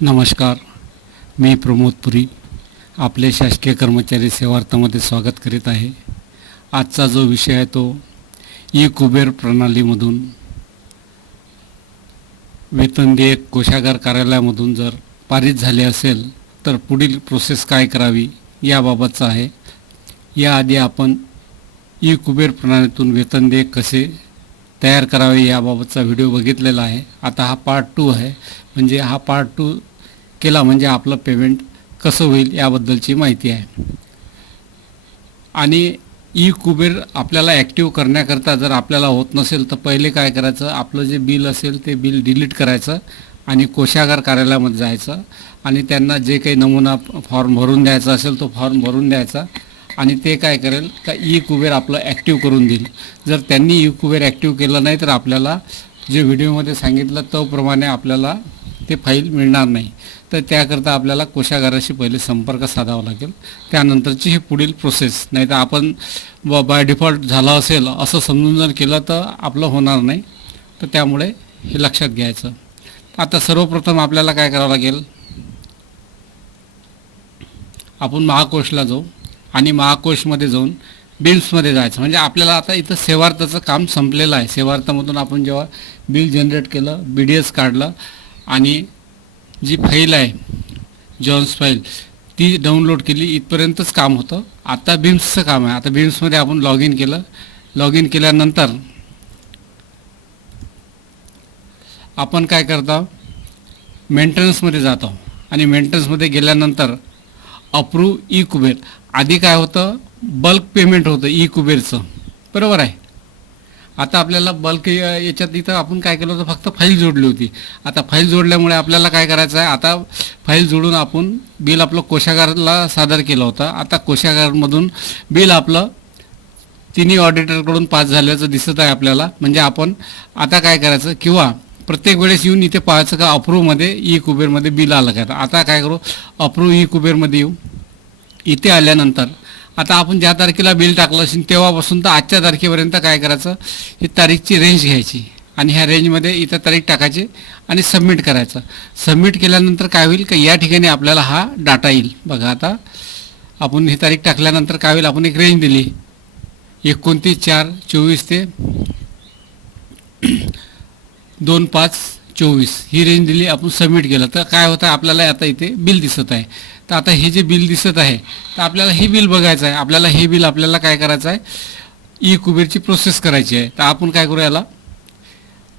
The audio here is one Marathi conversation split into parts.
नमस्कार मी प्रमोद पुरी आपले शासकीय कर्मचारी सेवार्थामध्ये स्वागत करीत आहे. आजचा जो विषय आहे तो ई कुबेर प्रणालीमधून वेतन देयक कोशागार कार्यालयामधून जर पारित झाले असेल तर पुढील प्रोसेस काय करावी याबाबतचा आहे. याआधी आपण ई कुबेर प्रणालीतून वेतन देयक कसे तयार करावे याबाबतचा व्हिडिओ बघितलेला आहे. आता हा पार्ट टू आहे. म्हणजे हा पार्ट टू केला म्हणजे आपलं पेमेंट कसं होईल याबद्दलची माहिती आहे. आणि ई कुबेर आपल्याला ॲक्टिव्ह करण्याकरता जर आपल्याला होत नसेल तर पहिले काय करायचं? आपलं जे बिल असेल ते बिल डिलीट करायचं आणि कोशागार कार्यालयामध्ये जायचं आणि त्यांना जे काही नमुना फॉर्म भरून द्यायचा असेल तो फॉर्म भरून द्यायचा आणि ते काय करेल? का ई कुबेर आपलं ॲक्टिव्ह करून देईल. जर त्यांनी ई कुबेर ॲक्टिव्ह केलं नाही तर आपल्याला जे व्हिडिओमध्ये सांगितलं तोप्रमाणे आपल्याला ते फाईल मिळणार नाही. तर त्याकरता आपल्याला कोशागाराशी पहिले संपर्क साधावा लागेल. त्यानंतरची ही पुढील प्रोसेस नाही तर आपण ब बाय डिफॉल्ट झालं असेल असं समजून जर केलं तर आपलं होणार नाही. तर त्यामुळे हे लक्षात घ्यायचं. आता सर्वप्रथम आपल्याला काय करावं लागेल? आपण महाकोशला जाऊ आणि महाकोशमध्ये जाऊन बिल्समध्ये जायचं. म्हणजे आपल्याला आता इथं सेवार्थाचं काम संपलेलं आहे. सेवार्थामधून आपण जेव्हा बिल जनरेट केलं बी डी एस काढलं आणि जी फाईल आहे जॉन्स फाईल ती डाउनलोड केली इथपर्यंतच काम होतं. आता बीम्सचं काम आहे. आता बीम्समध्ये आपण लॉग इन केलं. लॉग इन केल्यानंतर आपण काय करतो? मेंटेनन्समध्ये जातो. आणि मेंटेनन्समध्ये गेल्यानंतर अप्रूव्ह ई कुबेर आधी काय होतं? बल्क पेमेंट होतं ई कुबेरचं बरोबर आहे? आता आपल्याला बल्क याच्यात इथं आपण काय केलं होतं? फक्त फाईल जोडली होती. आता फाईल जोडल्यामुळे आपल्याला काय करायचं आहे? आता फाईल जोडून आपण बिल आपलं कोशागारला सादर केलं होतं. आता कोशागारमधून बिल आपलं तिन्ही ऑडिटरकडून पास झाल्याचं दिसत आहे आपल्याला. म्हणजे आपण आता काय करायचं? किंवा प्रत्येक वेळेस येऊन इथे पाहायचं का? अप्रूव्हमध्ये ई कुबेरमध्ये बिल आलं का? आता काय करू? अप्रूव्ह ई कुबेरमध्ये येऊ. इथे आल्यानंतर आता आपण ज्या तारखेला बिल टाकलं असेल तेव्हापासून तर आजच्या तारखेपर्यंत काय करायचं? ही तारीखची रेंज घ्यायची. आणि ह्या रेंजमध्ये इथं तारीख टाकायची आणि सबमिट करायचं. सबमिट केल्यानंतर काय होईल? का या ठिकाणी आपल्याला हा डाटा येईल. बघा आता आपण ही तारीख टाकल्यानंतर काय होईल? आपण एक रेंज दिली. एकोणतीस चार चोवीस ते दोन पाच चोवीस. ही रेंज दिली आपण सबमिट केलं. तर काय होतं? आपल्याला आता इथे बिल दिसत आहे. तर आता हे जे बिल दिसत आहे तर आपल्याला हे बिल बघायचं आहे. आपल्याला हे बिल आपल्याला काय करायचं आहे? ई कुबेरची प्रोसेस करायची आहे. तर आपण काय करू याला?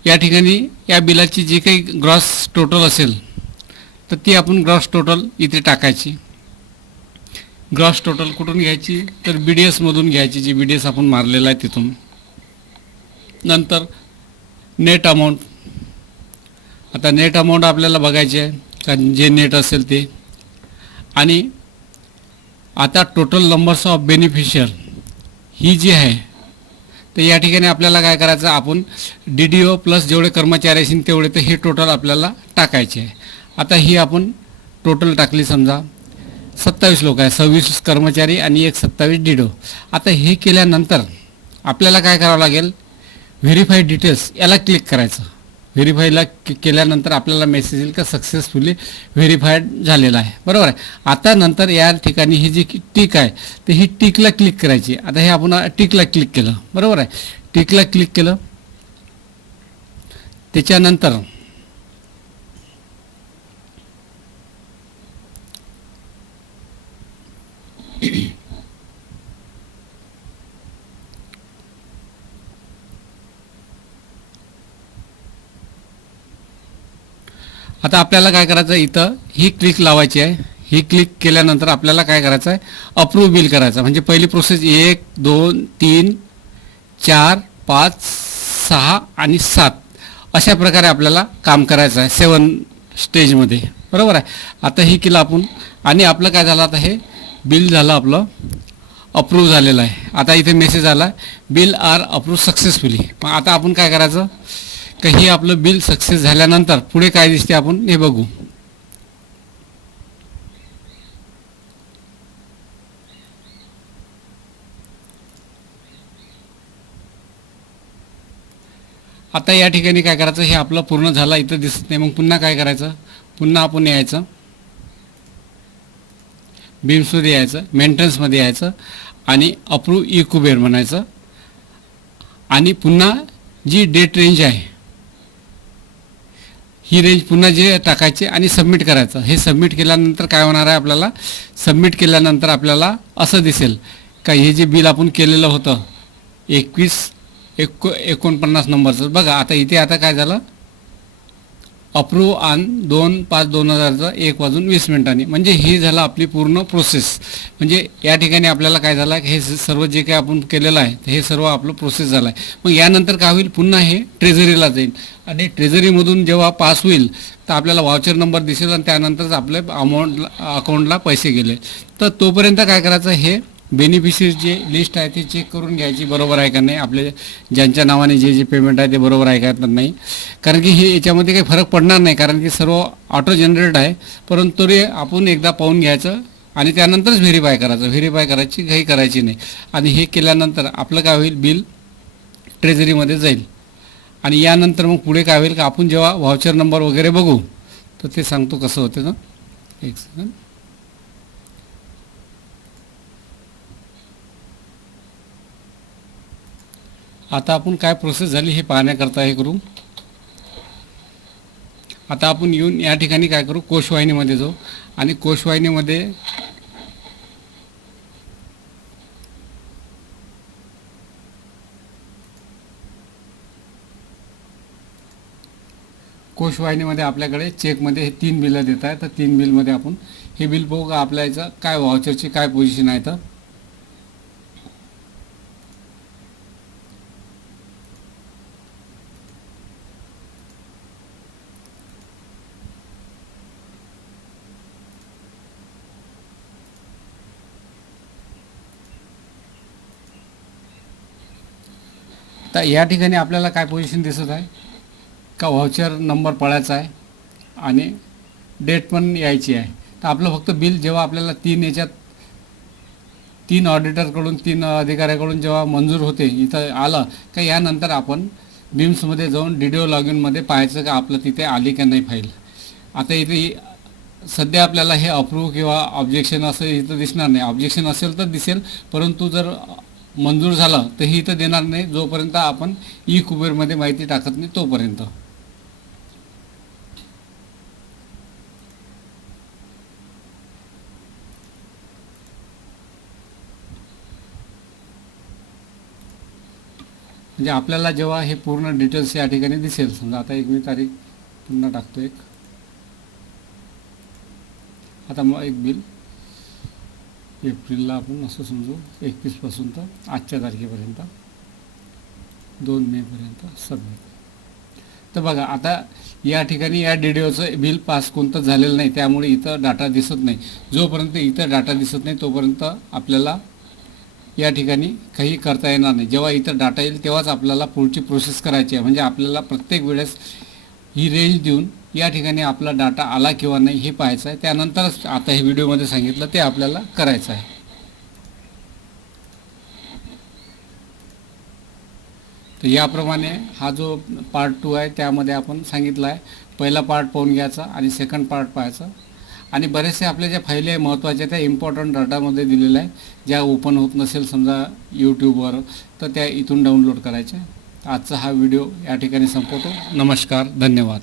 या ठिकाणी या बिलाची जी काही ग्रॉस टोटल असेल तर ती आपण ग्रॉस टोटल इथे टाकायची. ग्रॉस टोटल कुठून घ्यायची? तर बी डी एसमधून घ्यायची जी बी डी एस आपण मारलेला आहे तिथून. नंतर नेट अमाऊंट आता नेट अमाऊंट आपल्याला बघायची आहे. का जे नेट असेल ते. आणि आता टोटल नंबर्स ऑफ बेनिफिशियल ही जी आहे तर या ठिकाणी आपल्याला काय करायचं आपण डी डी ओ प्लस जेवढे कर्मचारी असतील तेवढे तर हे टोटल आपल्याला टाकायचे आहे. आता ही आपण टोटल टाकली समजा सत्तावीस लोक आहे सव्वीस कर्मचारी आणि एक सत्तावीस डी ओ आता हे केल्यानंतर आपल्याला काय करावं लागेल व्हेरीफाईड डिटेल्स याला क्लिक करायचं. व्हेरीफायला के केल्यानंतर आपल्याला मेसेज येईल का सक्सेसफुली व्हेरीफाईड झालेला आहे. बरोबर आहे? आता नंतर या ठिकाणी ही जी टिक आहे तर ही टिकला क्लिक करायची. आता हे आपण टिकला क्लिक केलं. बरोबर आहे? टिकला क्लिक केलं. त्याच्यानंतर आता आपल्याला काय करायचं आहे? इथं ही क्लिक लावायची आहे. ही क्लिक केल्यानंतर आपल्याला काय करायचं आहे? अप्रूव्ह बिल करायचं म्हणजे पहिली प्रोसेस एक दोन तीन चार पाच सहा आणि सात. अशा प्रकारे आपल्याला काम करायचं आहे. सेवन स्टेजमध्ये बरोबर आहे? आता ही केलं आपण. आणि आपलं काय झालं आता हे? बिल झालं आपलं. अप्रूव्ह झालेलं आहे. आता इथे मेसेज आला. बिल आर अप्रूव्ह सक्सेसफुली मग आता आपण काय करायचं? का हे आपलं बिल सक्सेस झाल्यानंतर पुढे काय दिसते आपण? हे बघू. आता या ठिकाणी काय करायचं? हे आपलं पूर्ण झालं इथं दिसत नाही. मग पुन्हा काय करायचं? पुन्हा आपण यायचं. बीम्समध्ये यायचं मेंटेनन्समध्ये यायचं आणि अप्रूव्ह ई कुबेर म्हणायचं. आणि पुन्हा जी डेट रेंज आहे ही रेंज पुन्हा जे टाकायची आणि सबमिट करायचं. हे सबमिट केल्यानंतर काय होणार आहे आपल्याला? सबमिट केल्यानंतर आपल्याला असं दिसेल का हे जे बिल आपण केलेलं होतं एकवीस एको एकोणपन्नास नंबरचं बघा आता इथे आता काय झालं? अप्रूव्ह ऑन दोन पाच दोन हजारचा एक वाजून वीस मिनिटांनी. म्हणजे ही झालं आपली पूर्ण प्रोसेस म्हणजे या ठिकाणी आपल्याला काय झालं हे सर्व जे काही आपण केलेलं आहे हे सर्व आपलं प्रोसेस झालं आहे. मग यानंतर काय होईल पुन्हा हे ट्रेझरीला जाईल. आणि ट्रेझरीमधून जेव्हा पास होईल तर आपल्याला वाउचर नंबर दिसेल आणि त्यानंतरच आपल्या अमाऊंट अकाउंटला पैसे गेले. तर तोपर्यंत काय करायचं हे बेनिफिशियरी जे लिस्ट आहे ते चेक करून घ्यायची बरोबर आहे का नाही? आपले ज्यांच्या नावाने जे जे पेमेंट आहे ते बरोबर आहे का नाही? कारण की हे याच्यामध्ये काही फरक पडणार नाही कारण की सर्व ऑटो जनरेट आहे. परंतु तरी आपण एकदा पाहून घ्यायचं आणि त्यानंतरच व्हेरीफाय करायचं. व्हेरीफाय करायची काही करायची नाही. आणि हे केल्यानंतर आपलं काय होईल? बिल ट्रेझरीमध्ये जाईल. आणि यानंतर मग पुढे काय होईल? का आपण जेव्हा व्हाउचर नंबर वगैरे बघू तर ते सांगतो कसं होतं. ना एक सेकंड आता आपण काय प्रोसेस झाली हे पाहण्याकरता हे करू. आता आपण येऊन या ठिकाणी काय करू कोशवाहिनीमध्ये जाऊ. आणि कोशवाहिनीमध्ये कोशवाहिनीमध्ये आपल्याकडे चेकमध्ये हे तीन बिलं देत आहे तर तीन बिलमध्ये आपण हे बिल बघू का आपल्या याचं काय व्हाउचरची काय पोझिशन आहे तर. तर या ठिकाणी आपल्याला काय पोझिशन दिसत आहे? का व्हाउचर नंबर पळायचा आहे? आणि डेट पण यायची आहे. तर आपलं फक्त बिल जेव्हा आपल्याला तीन याच्यात तीन ऑडिटरकडून तीन अधिकाऱ्याकडून जेव्हा मंजूर होते इथं आलं का यानंतर आपण बिम्समध्ये जाऊन डी डी ओ लॉग इनमध्ये पाहायचं का आपलं तिथे आली का नाही फाईल आता इथे सध्या आपल्याला हे अप्रूव्ह किंवा ऑब्जेक्शन असं इथं दिसणार नाही. ऑब्जेक्शन असेल तर दिसेल परंतु जर मंजूर झालं तर ही इथं देणार नाही. जोपर्यंत आपण ई कुबेरमध्ये माहिती टाकत नाही तोपर्यंत. म्हणजे आपल्याला जेव्हा हे पूर्ण डिटेल्स या ठिकाणी दिसेल समजा आता एक मी तारीख पुन्हा टाकतो एक. आता मग एक बिल. एप्रिलला आपण असं समजू एकवीसपासून तर आजच्या तारखेपर्यंत दोन मेपर्यंत सबमिट तर बघा आता या ठिकाणी या डी ओचं बिल पास कोणतं झालेलं नाही त्यामुळे इथं डाटा दिसत नाही. जोपर्यंत इथं डाटा दिसत नाही तोपर्यंत आपल्याला या ठिकाणी काही करता येणार नाही. जेव्हा इथं डाटा येईल तेव्हाच आपल्याला पुढची प्रोसेस करायची आहे. म्हणजे आपल्याला प्रत्येक वेळेस ही रेंज देऊन या ठिकाणी आपला डाटा आला किंवा नाही हे पाहायचं आहे. त्यानंतरच आता हे व्हिडिओमध्ये सांगितलं ते आपल्याला करायचं आहे. तर याप्रमाणे हा जो पार्ट टू आहे त्यामध्ये आपण सांगितलं आहे. पहिला पार्ट पाहून घ्यायचा आणि सेकंड पार्ट पाहायचा. आणि बरेचसे आपल्या ज्या फाईली आहे महत्त्वाच्या त्या इम्पॉर्टंट डाटामध्ये दिलेल्या आहे. ज्या ओपन होत नसेल समजा यूट्यूबवर तर त्या इथून डाउनलोड करायच्या. आजचा हा व्हिडिओ या ठिकाणी संपवतो. नमस्कार धन्यवाद.